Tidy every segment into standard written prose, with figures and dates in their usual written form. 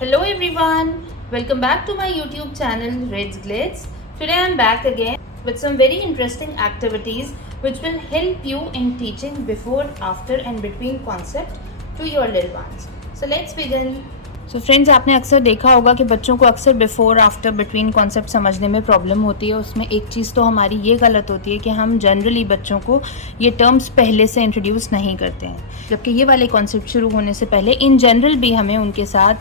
Hello everyone, welcome back to my YouTube channel Reds Glitz. Today I am back again with some very interesting activities which will help you in teaching before, after and between concept to your little ones. So let's begin. So friends, आपने अक्सर देखा होगा कि बच्चों को अक्सर before after between concept समझने में प्रॉब्लम होती है। उसमें एक चीज़ तो हमारी ये गलत होती है कि हम जनरली बच्चों को ये टर्म्स पहले से इंट्रोड्यूस नहीं करते हैं, जबकि ये वाले कॉन्सेप्ट शुरू होने से पहले इन जनरल भी हमें उनके साथ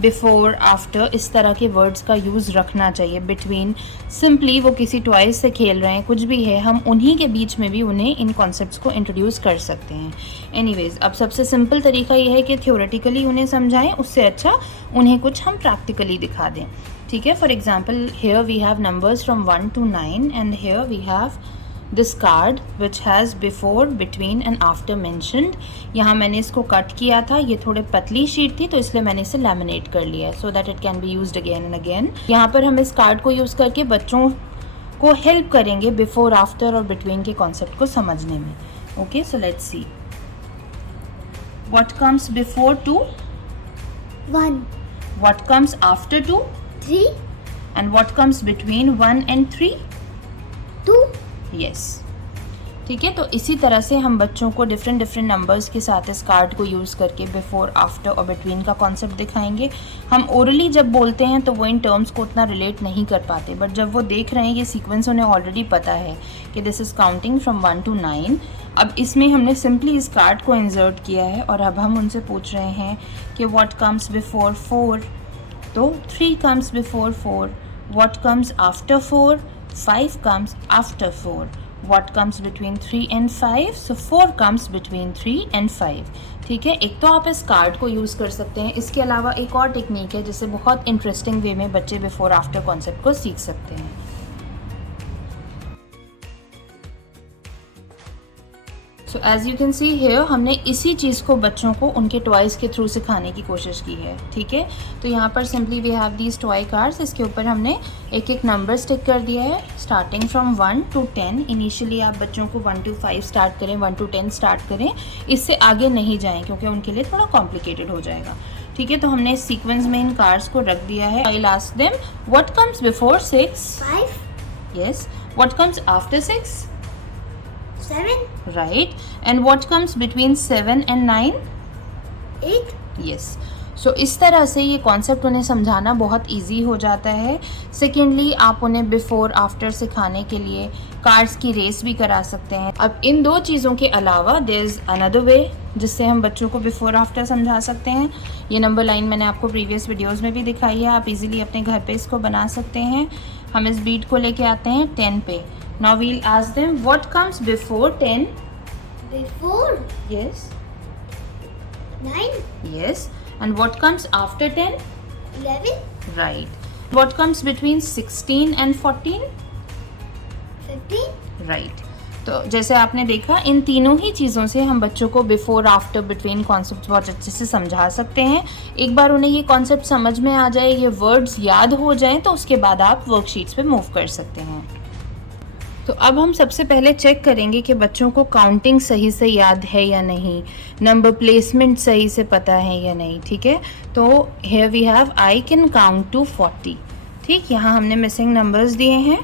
बिफोर आफ्टर इस तरह के वर्ड्स का यूज़ रखना चाहिए। बिटवीन सिंपली वो किसी टॉयज़ से खेल रहे हैं, कुछ भी है, हम उन्हीं के बीच में भी उन्हें इन कॉन्सेप्ट्स को इंट्रोड्यूस कर सकते हैं। एनीवेज, अब सबसे सिंपल तरीका ये है कि थ्योरेटिकली उन्हें समझाएं, उससे अच्छा उन्हें कुछ हम प्रैक्टिकली दिखा दें। ठीक है, for example here we have numbers from 1 to 9 and here we have this card which has before between and after mentioned. यहाँ मैंने इसको कट किया था, ये थोड़े पतली शीट थी तो इसलिए मैंने इसे लैमिनेट कर लिया है so that it can be used again and again. यहाँ पर हम इस कार्ड को यूज़ करके बच्चों को हेल्प करेंगे बिफोर आफ्टर और बिटवीन के कॉन्सेप्ट को समझने में। Okay, so let's see what comes before 2 1 what comes after 2 3 and what comes between 1 and 3 2 yes। ठीक है, तो इसी तरह से हम बच्चों को डिफरेंट नंबर्स के साथ इस कार्ड को यूज़ करके बिफोर आफ्टर और बिटवीन का कॉन्सेप्ट दिखाएंगे। हम ओरली जब बोलते हैं तो वो इन टर्म्स को उतना रिलेट नहीं कर पाते, बट जब वो देख रहे हैं ये सीक्वेंस उन्हें ऑलरेडी पता है कि this is counting from 1 to 9। अब इसमें हमने सिंपली इस कार्ड को इंसर्ट किया है और अब हम उनसे पूछ रहे हैं कि व्हाट कम्स बिफोर 4, तो 3 comes before 4, what comes after 4, 5 comes after 4, what comes between 3 and 5, so 4 comes between 3 and 5। ठीक है, एक तो आप इस कार्ड को यूज़ कर सकते हैं, इसके अलावा एक और टेक्निक है जिससे बहुत इंटरेस्टिंग वे में बच्चे बिफोर आफ्टर कॉन्सेप्ट को सीख सकते हैं। So as you can see here, हमने इसी चीज़ को बच्चों को उनके टॉयज़ के थ्रू सिखाने की कोशिश की है। ठीक है, तो यहाँ पर simply we have these toy cards, इसके ऊपर हमने एक एक नंबर स्टिक कर दिया है स्टार्टिंग फ्रॉम 1 to 10। इनिशियली आप बच्चों को 1 to 5 स्टार्ट करें, 1 to 10 स्टार्ट करें, इससे आगे नहीं जाएं क्योंकि उनके लिए थोड़ा कॉम्प्लिकेटेड हो जाएगा। ठीक है, तो हमने इस सीक्वेंस में इन कार्ड्स को रख दिया है। I ask them what comes before 6 5 yes, what comes after 6 7 right, and what comes between 7 and 9 8 yes। सो इस तरह से ये कॉन्सेप्ट उन्हें समझाना बहुत इजी हो जाता है। सेकेंडली, आप उन्हें बिफोर आफ्टर सिखाने के लिए कार्ड्स की रेस भी करा सकते हैं। अब इन दो चीज़ों के अलावा देयर इज़ अनदर वे जिससे हम बच्चों को बिफोर आफ्टर समझा सकते हैं। ये नंबर लाइन मैंने आपको प्रीवियस वीडियोज़ में भी दिखाई है, आप इजीली अपने घर पे इसको बना सकते हैं। हम इस बीट को लेके आते हैं 10 पे। Now we'll ask them what comes before 10 before yes 9 yes, and what comes after 10 11 right, what comes between 16 and 14 15 right। तो जैसे आपने देखा, इन तीनों ही चीज़ों से हम बच्चों को बिफोर आफ्टर बिटवीन कॉन्सेप्ट बहुत अच्छे से समझा सकते हैं। एक बार उन्हें ये कॉन्सेप्ट समझ में आ जाए, ये वर्ड्स याद हो जाएं, तो उसके बाद आप वर्कशीट्स पे मूव कर सकते हैं। तो अब हम सबसे पहले चेक करेंगे कि बच्चों को काउंटिंग सही से याद है या नहीं, नंबर प्लेसमेंट सही से पता है या नहीं। ठीक है, तो here we have I can count to 40। ठीक, यहाँ हमने मिसिंग नंबर्स दिए हैं,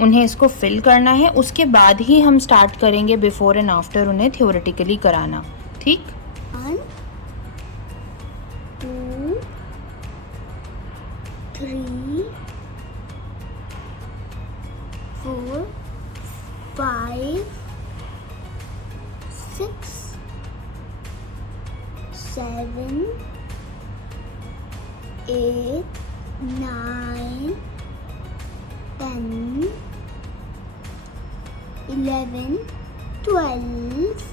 उन्हें इसको फिल करना है, उसके बाद ही हम स्टार्ट करेंगे बिफोर एंड आफ्टर उन्हें थ्योरेटिकली कराना। ठीक, 1 2 3 4 5 6 7 8 9 10 11 12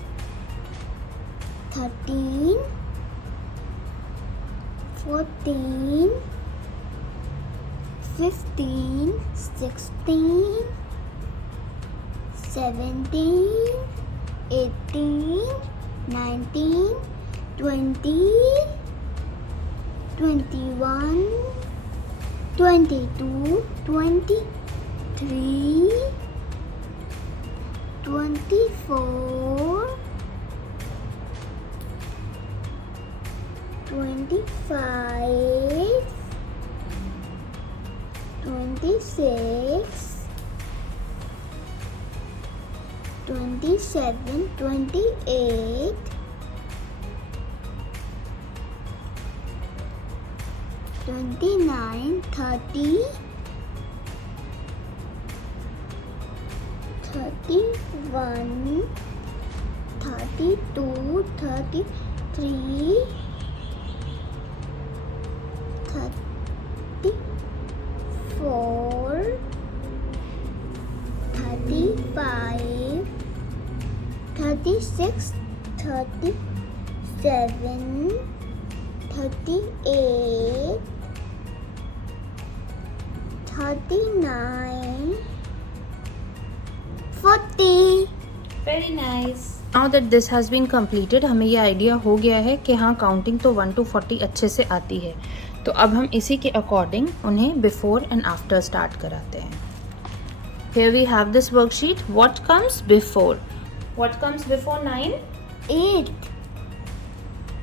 13 14 15 16 17 18 19 20 21 22 23 24 25 26, 27, 28, 29, 30, 31, 32, 33, 34, 35, 36, 37, 38, 39, 40. Very nice. Now that this has been completed, हमें ये आइडिया हो गया है कि हाँ काउंटिंग तो 1 to 40 अच्छे से आती है. तो अब हम इसी के अकॉर्डिंग उन्हें बिफोर एंड आफ्टर स्टार्ट कराते हैं. Here we have this worksheet. What comes before? What comes before 9? 8,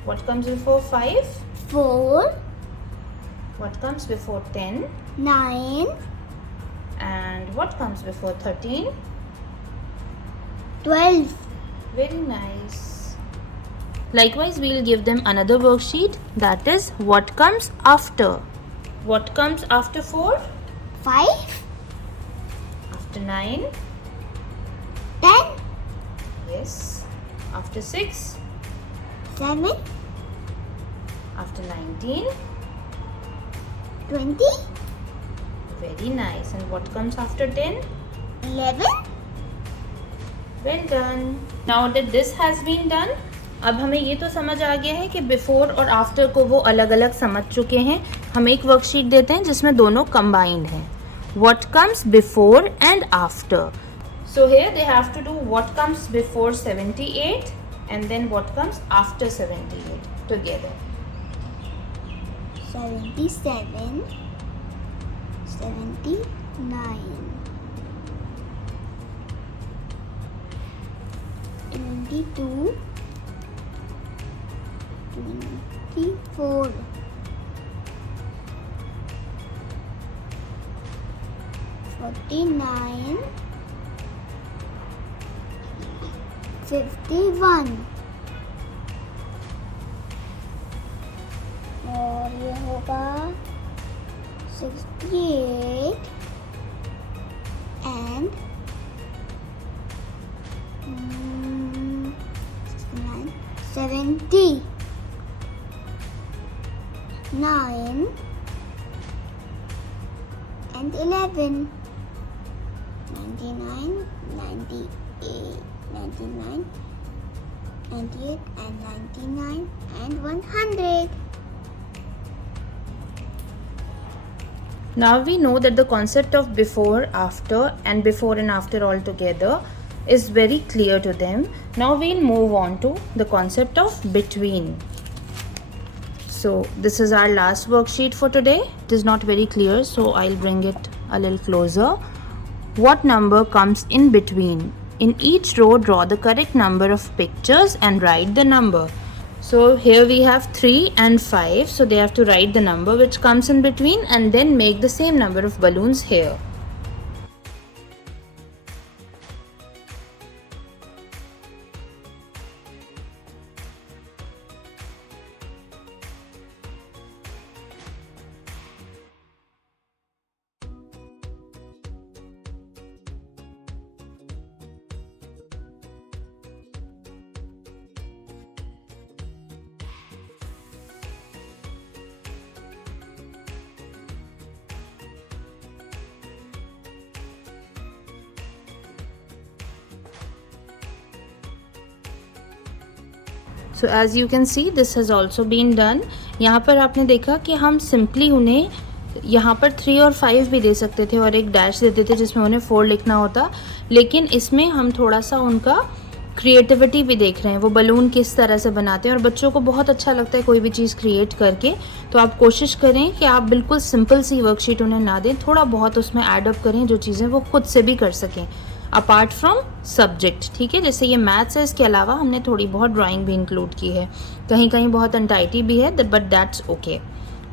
What comes before 5? 4, What comes before 10? 9, And what comes before 13? 12. Very nice. Likewise, we'll give them another worksheet, that is what comes after. What comes after 4? 5, After 9? 10, Yes. After 6? 7, After 19? 20, Very nice. And what comes after 10? 11. Well done. Now that this has been done, अब हमें ये तो समझ आ गया है कि before और after को वो अलग अलग समझ चुके हैं. हम एक वर्कशीट देते हैं जिसमें दोनों कंबाइंड हैं. What comes before and after. So here they have to do what comes before 78 and then what comes after 78 together. 77, 79, 22, 24, 49, 51. और ये होगा 68 and 70, 9 and 11, 99, 98, 99, 98 and 99 and 100. Now we know that the concept of before, after and before and after all together is very clear to them. Now we'll move on to the concept of between. So this is our last worksheet for today. It is not very clear, so I'll bring it a little closer. What number comes in between? In each row, draw the correct number of pictures and write the number. So here we have 3 and 5, so they have to write the number which comes in between and then make the same number of balloons here. So as you can see, this has also been done. यहाँ पर आपने देखा कि हम simply उन्हें यहाँ पर 3 और 5 भी दे सकते थे और एक डैश देते थे जिसमें उन्हें 4 लिखना होता, लेकिन इसमें हम थोड़ा सा उनका क्रिएटिविटी भी देख रहे हैं, वो बलून किस तरह से बनाते हैं और बच्चों को बहुत अच्छा लगता है कोई भी चीज़ क्रिएट करके. तो आप कोशिश करें कि आप बिल्कुल सिंपल सी वर्कशीट उन्हें ना दें, थोड़ा बहुत उसमें ऐड अप करें जो चीज़ें वो खुद से भी कर सकें अपार्ट फ्रॉम सब्जेक्ट. ठीक है, जैसे ये मैथ्स है, इसके अलावा हमने थोड़ी बहुत ड्राइंग भी इंक्लूड की है, कहीं कहीं बहुत एंटाइटी भी है, बट दैट्स ओके.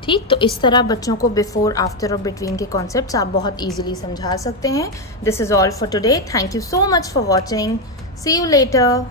ठीक, तो इस तरह बच्चों को बिफोर, आफ्टर और बिटवीन के कॉन्सेप्ट्स आप बहुत ईजिली समझा सकते हैं. This is all for today. Thank you so much for watching. See you letter.